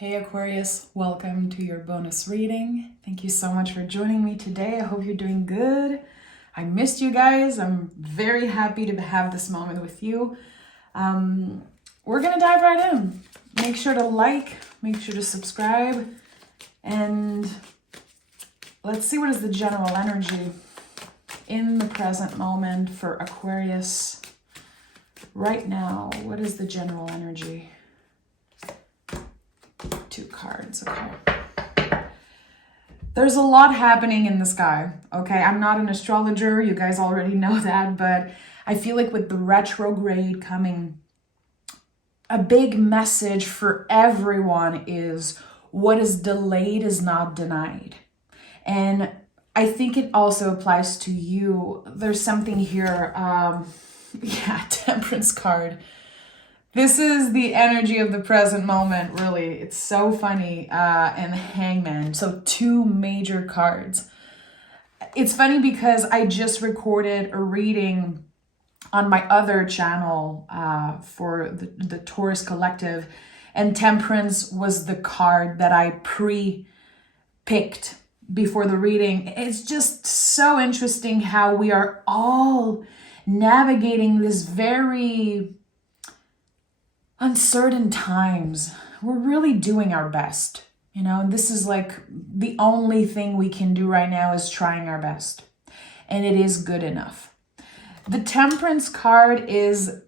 Hey Aquarius, welcome to your bonus reading. Thank you so much for joining me today. I hope you're doing good. I missed you guys. I'm very happy to have this moment with you. We're gonna dive right in. Make sure to like, make sure to subscribe, and let's see what is the general energy in the present moment for Aquarius right now. What is the general energy? 2 cards, okay. There's a lot happening in the sky, okay? I'm not an astrologer, you guys already know that, but I feel like with the retrograde coming, a big message for everyone is what is delayed is not denied. And I think it also applies to you. There's something here, Temperance card. This is the energy of the present moment, really. It's so funny. And Hangman. So 2 major cards. It's funny because I just recorded a reading on my other channel for the Taurus Collective. And Temperance was the card that I pre-picked before the reading. It's just so interesting how we are all navigating this very uncertain times. We're really doing our best, you know, and this is like the only thing we can do right now is trying our best, and it is good enough. The Temperance card is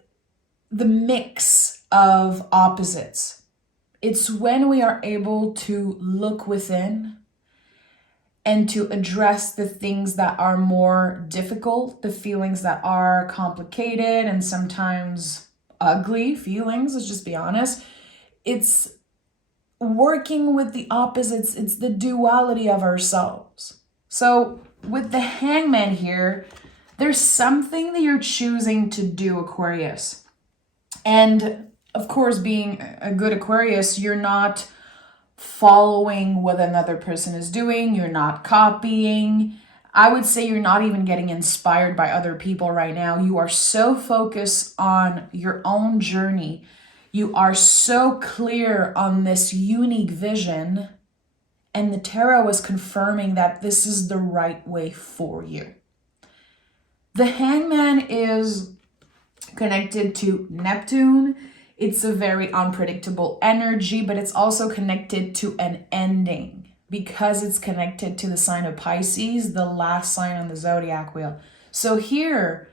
the mix of opposites. It's when we are able to look within and to address the things that are more difficult, the feelings that are complicated and sometimes ugly feelings, let's just be honest. It's working with the opposites. It's the duality of ourselves. So with the Hangman here, there's something that you're choosing to do, Aquarius. And of course, being a good Aquarius, you're not following what another person is doing. You're not copying. I would say you're not even getting inspired by other people right now. You are so focused on your own journey. You are so clear on this unique vision. And the tarot is confirming that this is the right way for you. The Hangman is connected to Neptune. It's a very unpredictable energy, but it's also connected to an ending, because it's connected to the sign of Pisces, the last sign on the zodiac wheel. So here,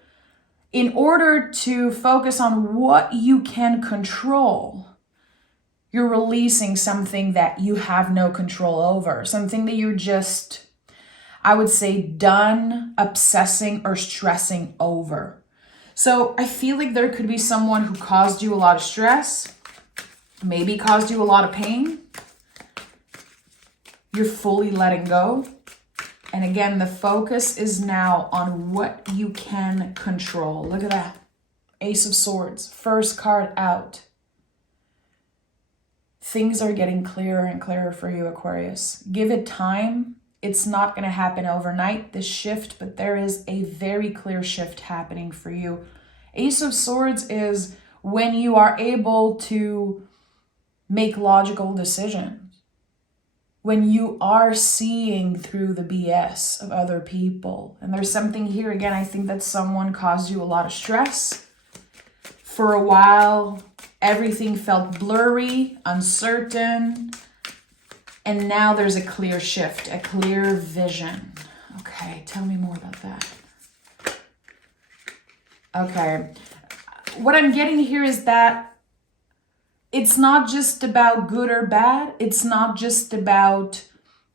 in order to focus on what you can control, you're releasing something that you have no control over, something that you're just, I would say, done obsessing or stressing over. So I feel like there could be someone who caused you a lot of stress, maybe caused you a lot of pain. You're fully letting go. And again, the focus is now on what you can control. Look at that. Ace of Swords, first card out. Things are getting clearer and clearer for you, Aquarius. Give it time. It's not going to happen overnight, this shift, but there is a very clear shift happening for you. Ace of Swords is when you are able to make logical decisions. When you are seeing through the BS of other people. And there's something here, again, I think that someone caused you a lot of stress. For a while, everything felt blurry, uncertain. And now there's a clear shift, a clear vision. Okay, tell me more about that. Okay, what I'm getting here is that it's not just about good or bad. It's not just about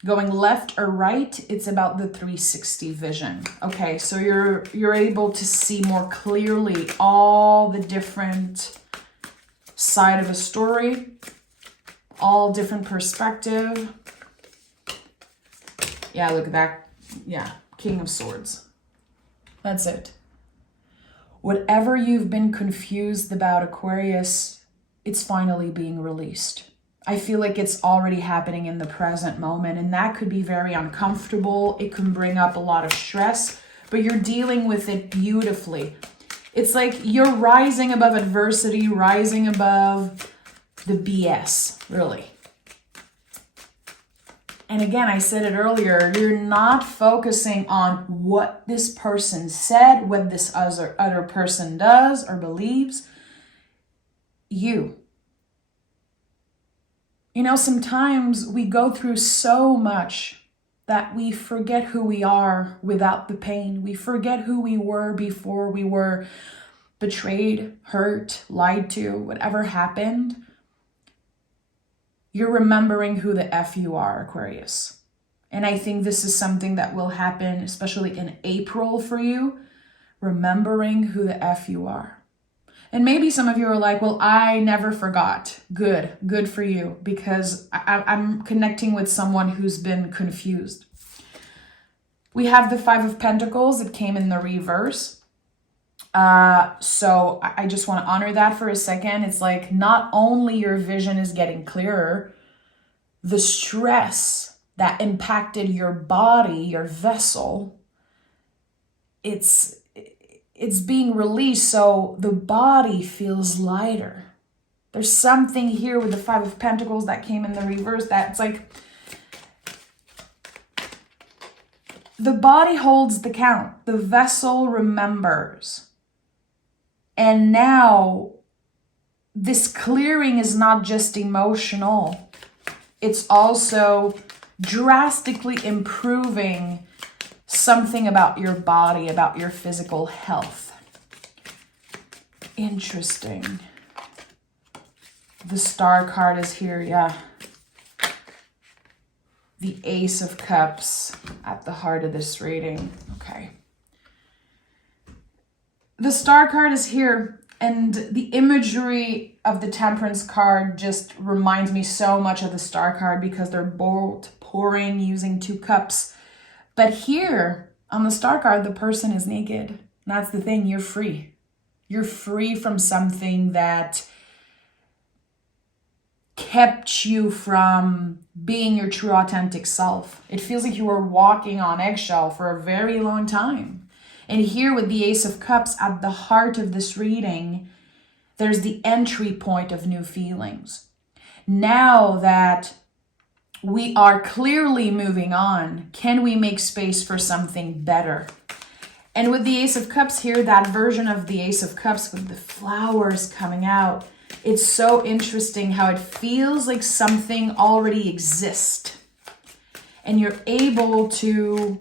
going left or right. It's about the 360 vision. Okay, so you're able to see more clearly all the different side of a story, all different perspective. Yeah, look at that. Yeah, King of Swords. That's it. Whatever you've been confused about, Aquarius, it's finally being released. I feel like it's already happening in the present moment, and that could be very uncomfortable. It can bring up a lot of stress, but you're dealing with it beautifully. It's like you're rising above adversity, rising above the BS, really. And again, I said it earlier, you're not focusing on what this person said, what this other person does or believes. You. Sometimes we go through so much that we forget who we are without the pain. We forget who we were before we were betrayed, hurt, lied to, whatever happened. You're remembering who the F you are, Aquarius. And I think this is something that will happen, especially in April for you, remembering who the F you are. And maybe some of you are like, well, I never forgot. Good for you, because I'm connecting with someone who's been confused. We have the Five of Pentacles. It came in the reverse. So I just want to honor that for a second. It's like not only your vision is getting clearer, the stress that impacted your body, your vessel, it's being released, so the body feels lighter. There's something here with the Five of Pentacles that came in the reverse that's like the body holds the count. The vessel remembers. And now this clearing is not just emotional. It's also drastically improving something about your body, about your physical health. Interesting. The Star card is here, yeah. The Ace of Cups at the heart of this reading. Okay. The Star card is here, and the imagery of the Temperance card just reminds me so much of the Star card because they're both pouring using 2 cups. But here on the Star card, the person is naked. And that's the thing, you're free. You're free from something that kept you from being your true authentic self. It feels like you were walking on eggshell for a very long time. And here with the Ace of Cups at the heart of this reading, there's the entry point of new feelings. Now that we are clearly moving on, can we make space for something better? And with the Ace of Cups here, that version of the Ace of Cups with the flowers coming out, it's so interesting how it feels like something already exists. And you're able to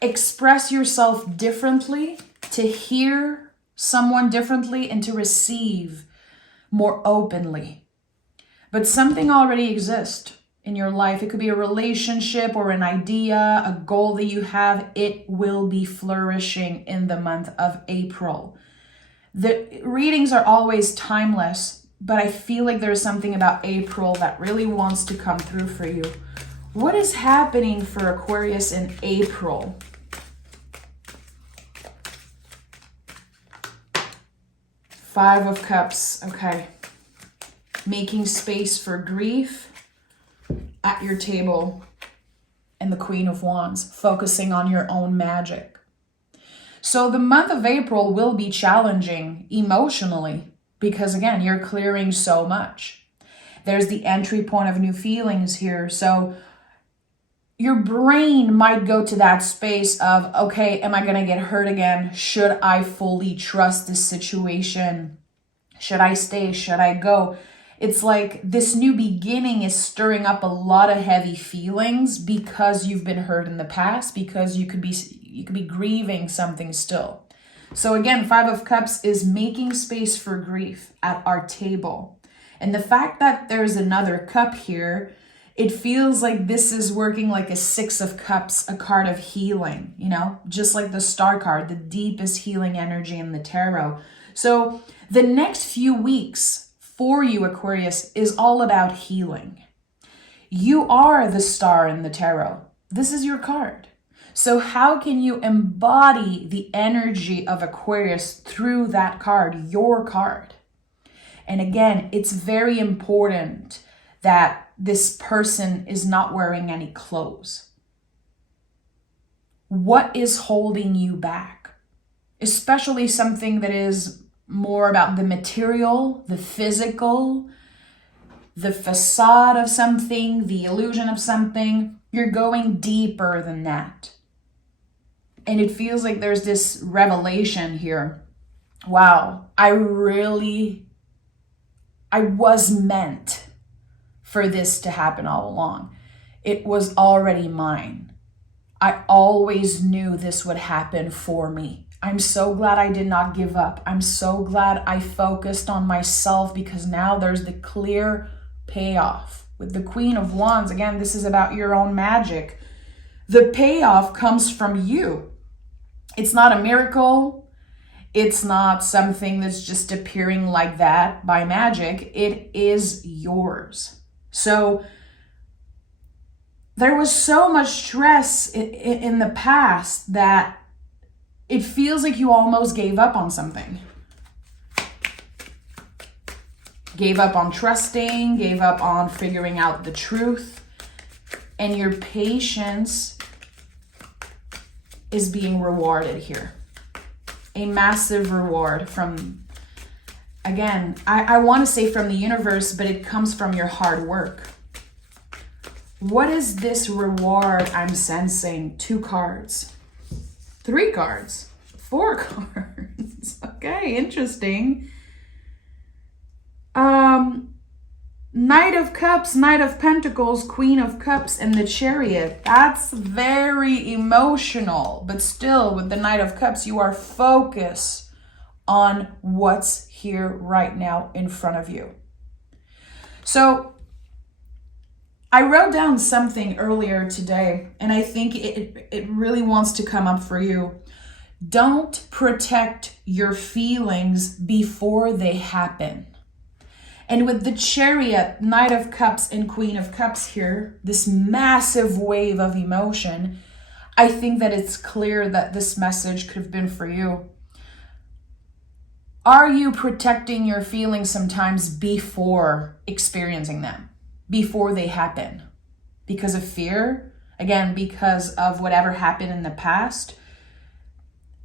express yourself differently, to hear someone differently, and to receive more openly. But something already exists in your life. It could be a relationship or an idea, a goal that you have. It will be flourishing in the month of April. The readings are always timeless, but I feel like there's something about April that really wants to come through for you. What is happening for Aquarius in April? Five of Cups, okay. Making space for grief at your table. And the Queen of Wands, focusing on your own magic. So the month of April will be challenging emotionally because, again, you're clearing so much. There's the entry point of new feelings here. So your brain might go to that space of, okay, am I going to get hurt again? Should I fully trust this situation? Should I stay? Should I go? It's like this new beginning is stirring up a lot of heavy feelings because you've been hurt in the past, because you could be grieving something still. So again, Five of Cups is making space for grief at our table. And the fact that there's another cup here, it feels like this is working like a Six of Cups, a card of healing, just like the Star card, the deepest healing energy in the tarot. So the next few weeks for you, Aquarius, is all about healing. You are the star in the tarot. This is your card. So how can you embody the energy of Aquarius through that card, your card? And again, it's very important that this person is not wearing any clothes. What is holding you back? Especially something that is more about the material, the physical. the facade of something, the illusion of something. You're going deeper than that. And it feels like there's this revelation here. Wow, I was meant for this to happen all along. It was already mine. I always knew this would happen for me. I'm so glad I did not give up. I'm so glad I focused on myself, because now there's the clear payoff. With the Queen of Wands, again, this is about your own magic. The payoff comes from you. It's not a miracle. It's not something that's just appearing like that by magic. It is yours. So there was so much stress in the past that it feels like you almost gave up on something. Gave up on trusting, gave up on figuring out the truth. And your patience is being rewarded here. A massive reward from, again, I want to say from the universe, but it comes from your hard work. What is this reward I'm sensing? 2 cards, 3 cards, 4 cards. Okay, interesting. Knight of Cups, Knight of Pentacles, Queen of Cups, and the Chariot. That's very emotional, but still with the Knight of Cups, you are focused on what's here right now in front of you. So I wrote down something earlier today, and I think it really wants to come up for you. Don't protect your feelings before they happen. And with the Chariot, Knight of Cups, and Queen of Cups here, this massive wave of emotion, I think that it's clear that this message could have been for you. Are you protecting your feelings sometimes before experiencing them, before they happen? Because of fear? Again, because of whatever happened in the past?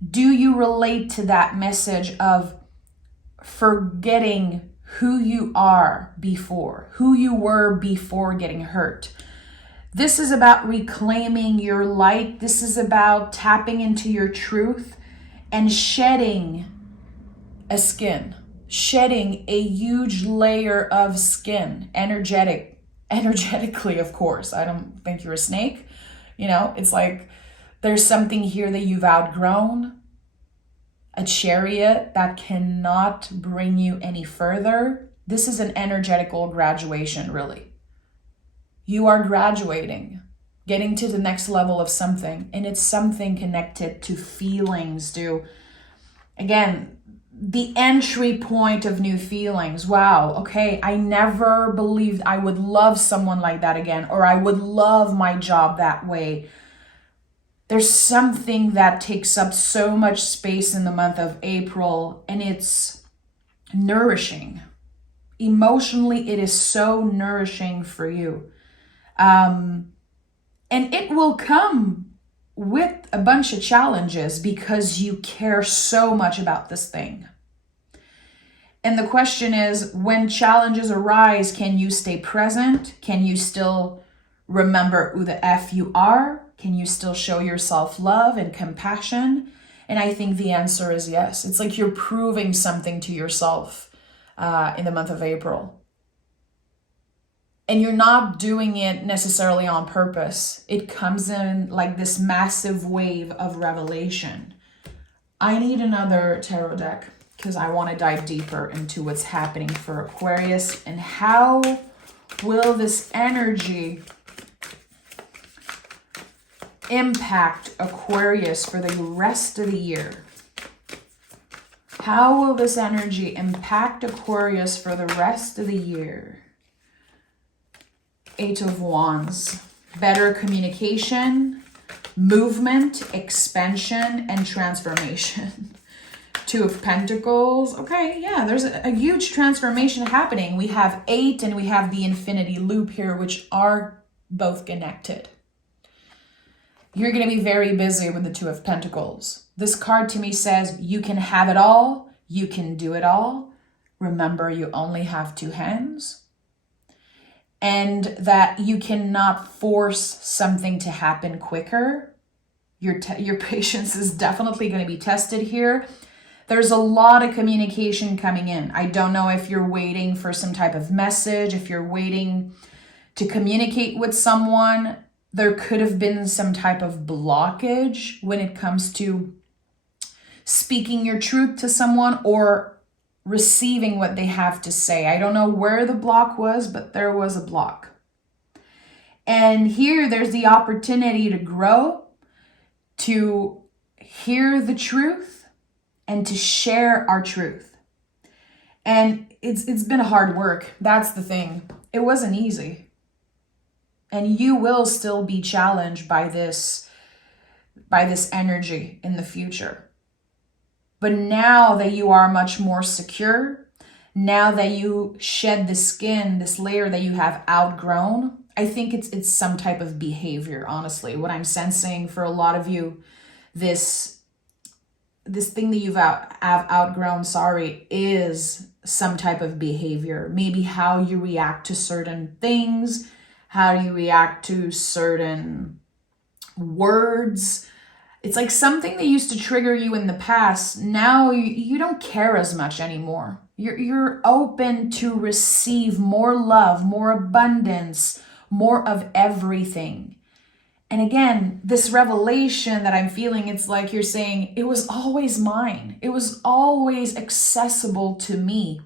Do you relate to that message of forgetting who you are before, who you were before getting hurt? This is about reclaiming your light. This is about tapping into your truth and shedding a skin, shedding a huge layer of skin, energetically, of course. I don't think you're a snake. You know, it's like there's something here that you've outgrown. A chariot that cannot bring you any further. This is an energetical graduation, really. You are graduating, getting to the next level of something, and it's something connected to feelings, again, the entry point of new feelings. Wow, okay, I never believed I would love someone like that again, or I would love my job that way. There's something that takes up so much space in the month of April, and it's nourishing. Emotionally, it is so nourishing for you. And it will come with a bunch of challenges because you care so much about this thing. And the question is, when challenges arise, can you stay present? Can you still remember who the F you are? Can you still show yourself love and compassion? And I think the answer is yes. It's like you're proving something to yourself in the month of April. And you're not doing it necessarily on purpose. It comes in like this massive wave of revelation. I need another tarot deck because I want to dive deeper into what's happening for Aquarius and how will this energy impact Aquarius for the rest of the year. How will this energy impact Aquarius for the rest of the year? 8 of Wands. Better communication, movement, expansion, and transformation. 2 of Pentacles. Okay, yeah, there's a huge transformation happening. We have 8 and we have the infinity loop here, which are both connected. You're going to be very busy with the 2 of Pentacles. This card to me says you can have it all. You can do it all. Remember, you only have 2 hands. and that you cannot force something to happen quicker. Your patience is definitely going to be tested here. There's a lot of communication coming in. I don't know if you're waiting for some type of message, if you're waiting to communicate with someone. There could have been some type of blockage when it comes to speaking your truth to someone or receiving what they have to say. I don't know where the block was, but there was a block. And here there's the opportunity to grow, to hear the truth, and to share our truth. And it's been hard work. That's the thing. It wasn't easy. And you will still be challenged by this energy in the future. But now that you are much more secure, now that you shed the skin, this layer that you have outgrown, I think it's some type of behavior, honestly. What I'm sensing for a lot of you, this thing that you've outgrown, is some type of behavior. Maybe how you react to certain things, how you react to certain words. It's like something that used to trigger you in the past. Now you don't care as much anymore. You're open to receive more love, more abundance, more of everything. And again, this revelation that I'm feeling, it's like you're saying, it was always mine. It was always accessible to me.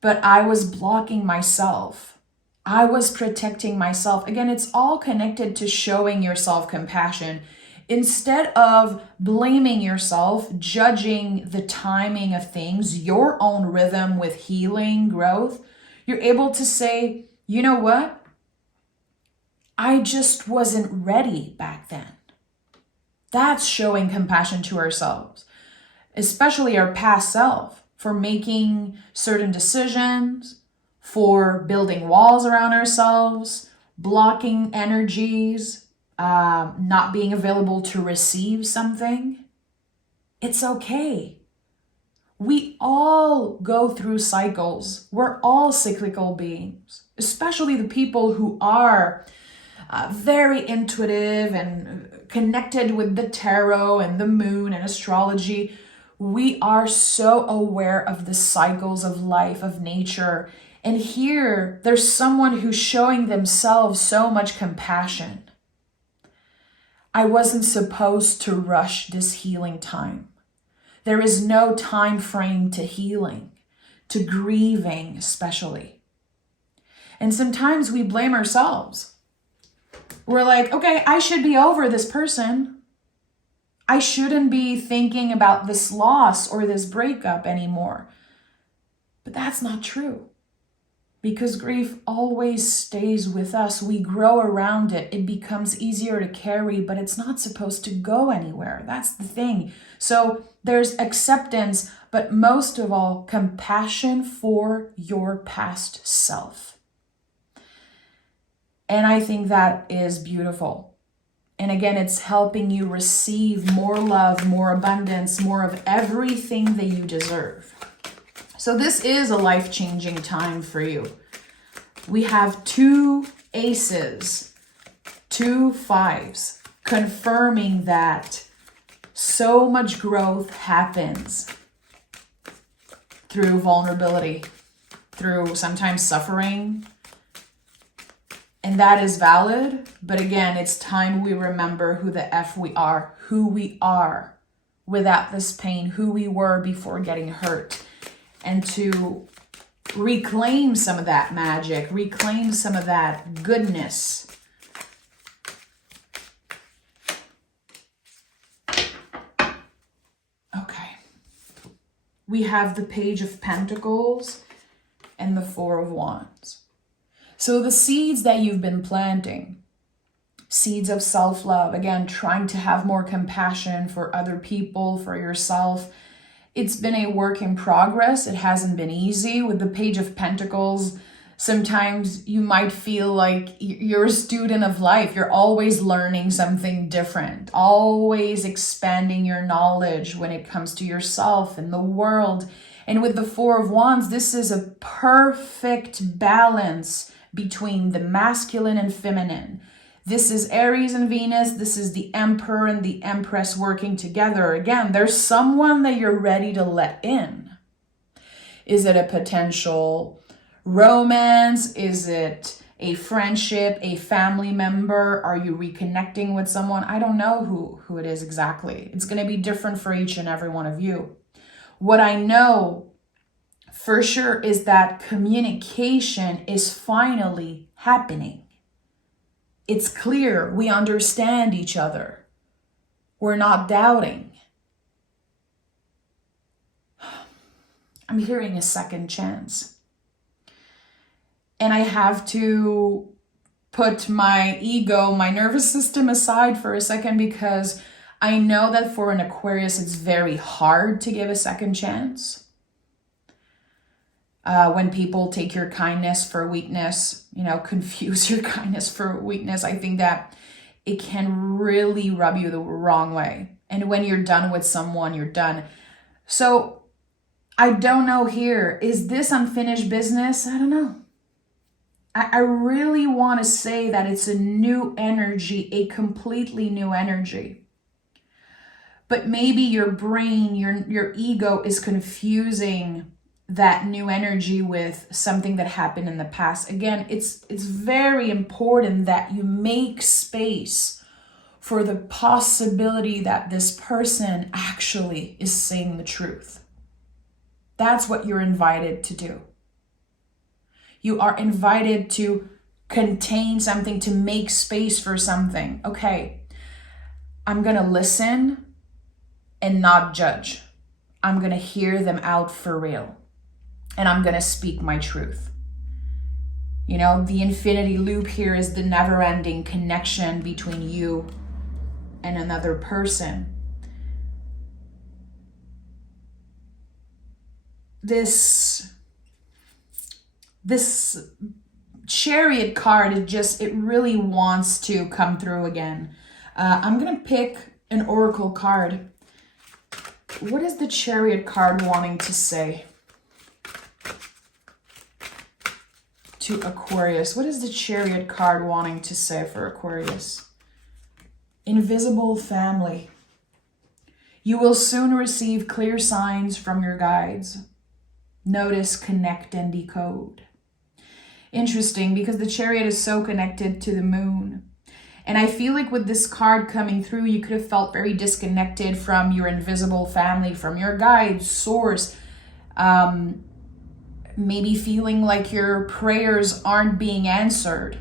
But I was blocking myself. I was protecting myself. Again, it's all connected to showing yourself compassion. Instead of blaming yourself, judging the timing of things, your own rhythm with healing, growth, you're able to say, you know what? I just wasn't ready back then. That's showing compassion to ourselves, especially our past self, for making certain decisions, for building walls around ourselves, blocking energies, not being available to receive something. It's okay. We all go through cycles. We're all cyclical beings, especially the people who are very intuitive and connected with the tarot and the moon and astrology. We are so aware of the cycles of life, of nature. And here, there's someone who's showing themselves so much compassion. I wasn't supposed to rush this healing time. There is no time frame to healing, to grieving especially. And sometimes we blame ourselves. We're like, okay, I should be over this person. I shouldn't be thinking about this loss or this breakup anymore. But that's not true. Because grief always stays with us. We grow around it. It becomes easier to carry, but it's not supposed to go anywhere. That's the thing. So there's acceptance, but most of all, compassion for your past self. And I think that is beautiful. And again, it's helping you receive more love, more abundance, more of everything that you deserve. So this is a life-changing time for you. We have 2 aces, 2 5s, confirming that so much growth happens through vulnerability, through sometimes suffering. And that is valid. But again, it's time we remember who the F we are, who we are without this pain, who we were before getting hurt. And to reclaim some of that magic, reclaim some of that goodness. Okay. We have the Page of Pentacles and the Four of Wands. So the seeds that you've been planting, seeds of self-love, again, trying to have more compassion for other people, for yourself, it's been a work in progress. It hasn't been easy. With the Page of Pentacles, sometimes you might feel like you're a student of life. You're always learning something different, always expanding your knowledge when it comes to yourself and the world. And with the Four of Wands, this is a perfect balance between the masculine and feminine. This is Aries and Venus. This is the Emperor and the Empress working together. Again, there's someone that you're ready to let in. Is it a potential romance? Is it a friendship, a family member? Are you reconnecting with someone? I don't know who it is exactly. It's going to be different for each and every one of you. What I know for sure is that communication is finally happening. It's clear. We understand each other. We're not doubting. I'm hearing a second chance. And I have to put my ego, my nervous system aside for a second, because I know that for an Aquarius, it's very hard to give a second chance. When people take your kindness for weakness, confuse your kindness for weakness, I think that it can really rub you the wrong way. And when you're done with someone, you're done. So I don't know here. Is this unfinished business? I don't know. I really want to say that it's a new energy, a completely new energy. But maybe your brain, your ego is confusing that new energy with something that happened in the past. Again, it's very important that you make space for the possibility that this person actually is saying the truth. That's what you're invited to do. You are invited to contain something, to make space for something. Okay, I'm going to listen and not judge. I'm going to hear them out for real. And I'm going to speak my truth. The infinity loop here is the never-ending connection between you and another person. This Chariot card, it really wants to come through again. I'm going to pick an oracle card. What is the Chariot card wanting to say to Aquarius? What is the Chariot card wanting to say for Aquarius? Invisible family. You will soon receive clear signs from your guides. Notice, connect, and decode. Interesting, because the Chariot is so connected to the moon. And I feel like with this card coming through, you could have felt very disconnected from your invisible family, from your guides, source. Maybe feeling like your prayers aren't being answered.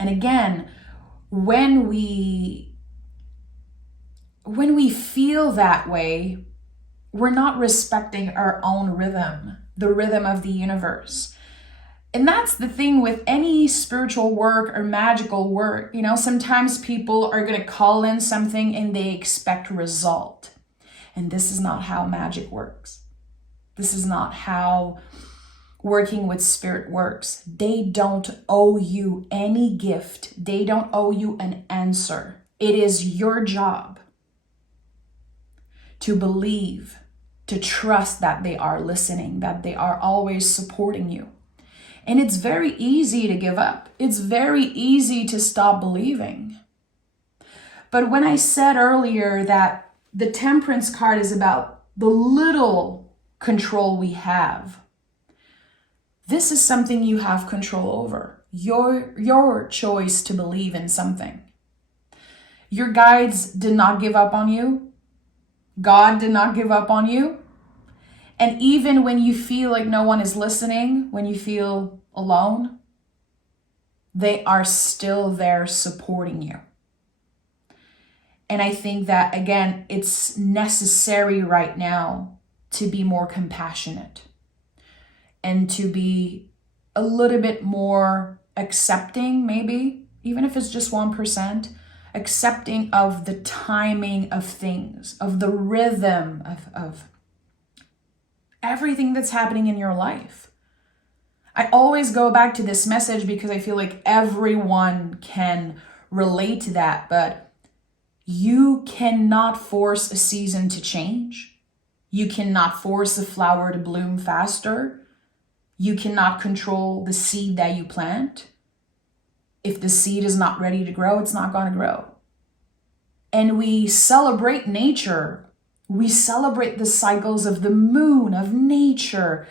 And again, when we feel that way, we're not respecting our own rhythm, the rhythm of the universe. And that's the thing with any spiritual work or magical work. Sometimes people are going to call in something and they expect result. And this is not how magic works. This is not how working with spirit works. They don't owe you any gift. They don't owe you an answer. It is your job to believe, to trust that they are listening, that they are always supporting you. And it's very easy to give up. It's very easy to stop believing. But when I said earlier that the Temperance card is about the little control we have, this is something you have control over. Your choice to believe in something. Your guides did not give up on you. God did not give up on you. And even when you feel like no one is listening, when you feel alone, they are still there supporting you. And I think that, again, it's necessary right now to be more compassionate and to be a little bit more accepting, maybe, even if it's just 1%, accepting of the timing of things, of the rhythm of everything that's happening in your life. I always go back to this message because I feel like everyone can relate to that, but you cannot force a season to change. You cannot force a flower to bloom faster. You cannot control the seed that you plant. If the seed is not ready to grow, it's not going to grow. And we celebrate nature. We celebrate the cycles of the moon, of nature.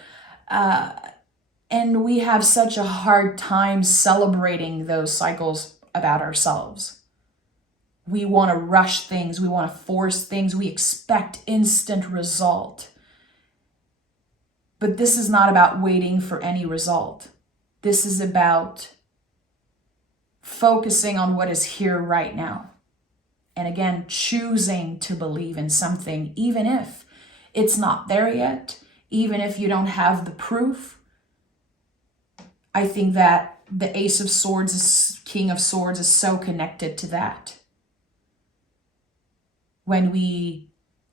And we have such a hard time celebrating those cycles about ourselves. We want to rush things. We want to force things. We expect instant result. But this is not about waiting for any result. This is about focusing on what is here right now. And again, choosing to believe in something, even if it's not there yet, even if you don't have the proof. I think that the Ace of Swords, King of Swords is so connected to that. When we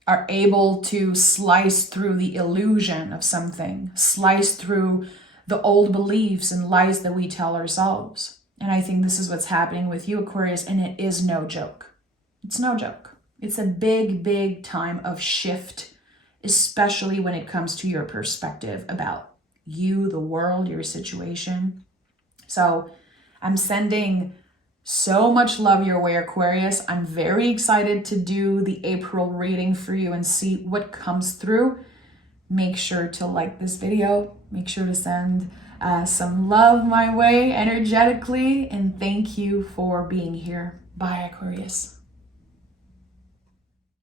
are able to slice through the illusion of something, slice through the old beliefs and lies that we tell ourselves. And I think this is what's happening with you, Aquarius, and it is no joke. It's no joke. It's a big, big time of shift, especially when it comes to your perspective about you, the world, your situation. So I'm sending so much love your way, Aquarius. I'm very excited to do the April reading for you and see what comes through. Make sure to like this video. Make sure to send some love my way energetically. And thank you for being here. Bye, Aquarius.